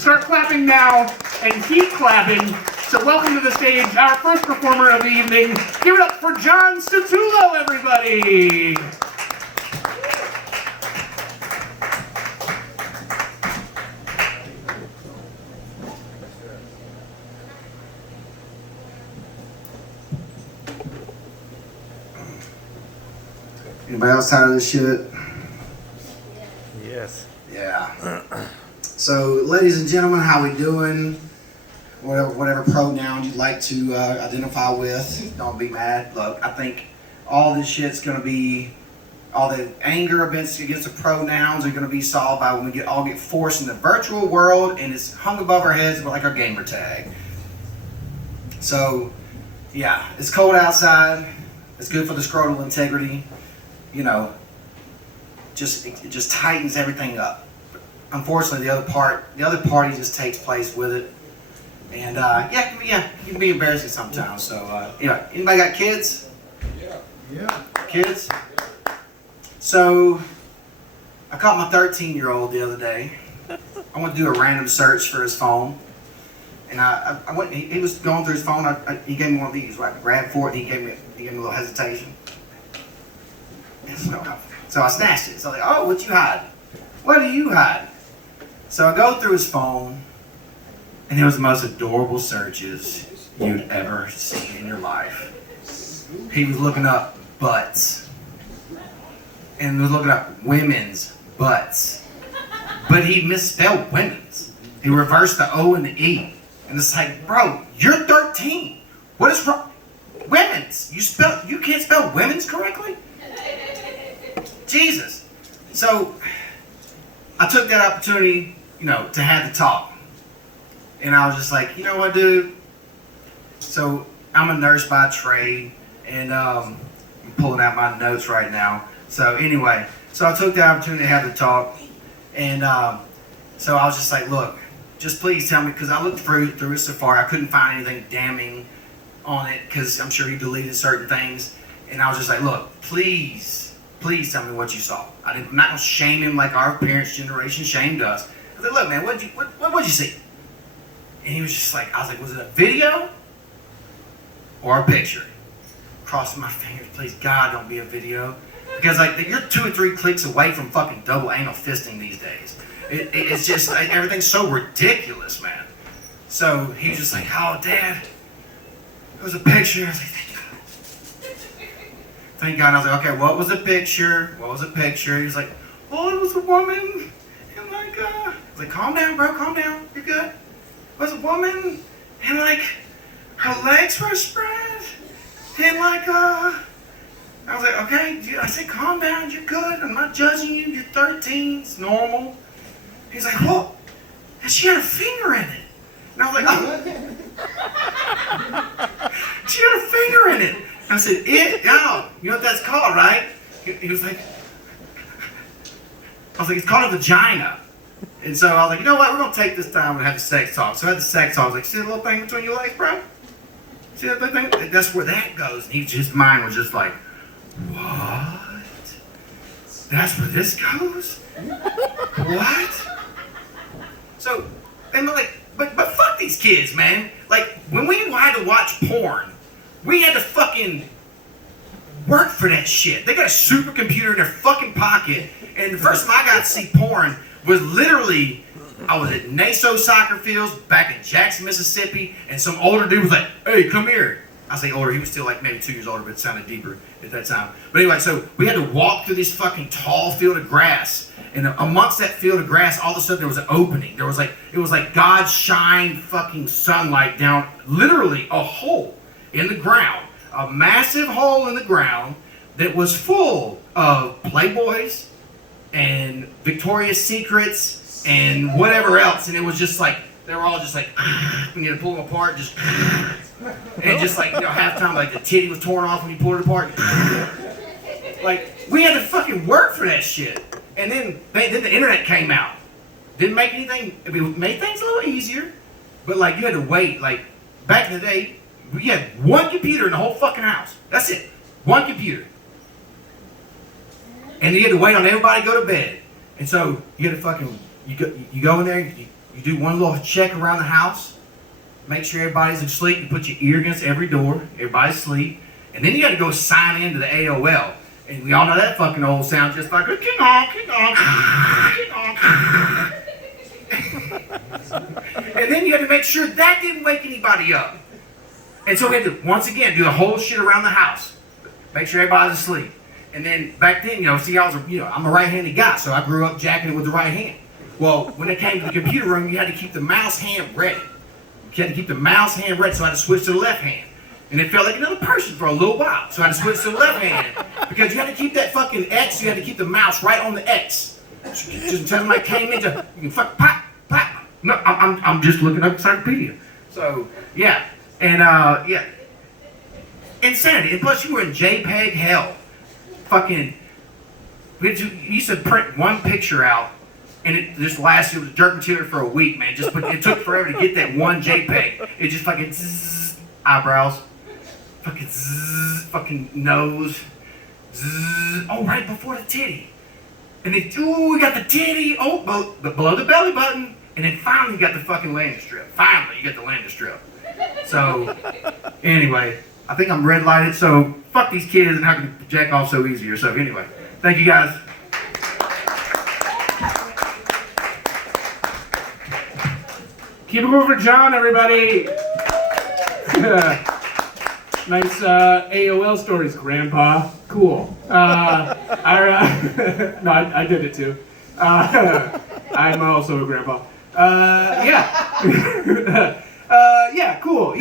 Start clapping now and keep clapping. So welcome to the stage, our first performer of the evening. Give it up for John Statulo, everybody. Anybody else tired of this shit? Yes. Yeah. So, ladies and gentlemen, how we doing? Whatever pronoun you'd like to identify with, don't be mad. Look, I think all this shit's gonna be, all the anger against the pronouns are gonna be solved by when we all get forced in the virtual world and it's hung above our heads like our gamer tag. So, yeah, it's cold outside. It's good for the scrotal integrity. You know, it just tightens everything up. Unfortunately, the other party just takes place with it, and yeah, it can be embarrassing sometimes. So, anybody got kids? Yeah. Kids? So, I caught my 13-year-old the other day. I went to do a random search for his phone, and I went. He was going through his phone. He gave me one of these. Right, I grabbed for it. And he gave me a little hesitation. So I snatched it. So I was like, oh, what you hide? What do you hide? So I go through his phone, and it was the most adorable searches you'd ever seen in your life. He was looking up butts. And he was looking up women's butts. But he misspelled women's. He reversed the O and the E. And it's like, bro, you're 13. What is wrong? Women's. You can't spell women's correctly? Jesus. So I took that opportunity, to have the talk. And I was just like, you know what, dude? So I'm a nurse by trade, and I'm pulling out my notes right now. So anyway, I took the opportunity to have the talk, and so I was just like, look, just please tell me, because I looked through his Safari, I couldn't find anything damning on it, because I'm sure he deleted certain things, and I was just like, look, please tell me what you saw. I'm not going to shame him like our parents' generation shamed us. I said, look, man, what'd you see? And he was just like, I was like, was it a video or a picture? Crossing my fingers, please, God, don't be a video. Because, you're 2 or 3 clicks away from fucking double anal fisting these days. It's just, everything's so ridiculous, man. So he was just like, oh, Dad, it was a picture. I was like, thank God. I was like, okay, what was the picture? What was the picture? He was like, oh, it was a woman. And I was like, calm down, bro, calm down. You're good. It was a woman. And her legs were spread. And I was like, okay. I said, calm down. You're good. I'm not judging you. You're 13. It's normal. He's like, well, and she had a finger in it. And I was like, oh. She had a finger in it. I said, you know what that's called, right? He was like, I was like, it's called a vagina. And so I was like, you know what, we're going to take this time and have the sex talk. So I had the sex talk. I was like, see the little thing between your legs, bro? See that thing? That's where that goes. And his mind was just like, what? That's where this goes? What? So, and but fuck these kids, man. When we had to watch porn, we had to fucking work for that shit. They got a supercomputer in their fucking pocket, and the first time I got to see porn was literally, I was at Naso soccer fields back in Jackson, Mississippi, and some older dude was like, hey, come here. I say older, he was still maybe 2 years older, but it sounded deeper at that time. But anyway, so we had to walk through this fucking tall field of grass, and amongst that field of grass, all of a sudden there was an opening. There was it was like God shined fucking sunlight down, literally a hole in the ground, a massive hole in the ground that was full of Playboys and Victoria's Secrets and whatever else, and it was just they were all just when you had to pull them apart, just and just halftime, the titty was torn off when you pulled it apart. We had to fucking work for that shit, and then the internet came out. Didn't make anything. It made things a little easier, but you had to wait. Back in the day, we had one computer in the whole fucking house. That's it. One computer. And you had to wait on everybody to go to bed. And so you had to fucking, you go in there, You do one little check around the house. Make sure everybody's asleep. You put your ear against every door. Everybody's asleep. And then you got to go sign into the AOL. And we all know that fucking old sound just like, king on, king on, king on. And then you had to make sure that didn't wake anybody up. And so we had to, once again, do the whole shit around the house. Make sure everybody's asleep. And then back then, see, I'm a right-handed guy, so I grew up jacking it with the right hand. Well, when it came to the computer room, you had to keep the mouse hand ready. You had to keep the mouse hand ready, so I had to switch to the left hand. And it felt like another person for a little while, so I had to switch to the left hand. Because you had to keep that fucking X, you had to keep the mouse right on the X. Just until somebody came into, you can fuck, pop, pop. No, I'm just looking up encyclopedia. So, yeah. And, yeah. Insanity. And plus, you were in JPEG hell. Fucking, you used to print one picture out, and it just lasted, it was dirt material for a week, man. It took forever to get that one JPEG. It just fucking zzz, eyebrows, fucking zzz, fucking nose, zzz, oh, right before the titty. And then, ooh, we got the titty, oh, below the belly button. And then finally you got the fucking landing strip. Finally, you got the landing strip. So, anyway, I think I'm red lighted, so fuck these kids and how can jack off so easier. So, anyway, thank you guys. Keep it moving for John, everybody. Nice AOL stories, Grandpa. Cool. No, I did it too. I'm also a grandpa. Yeah. Yeah, cool.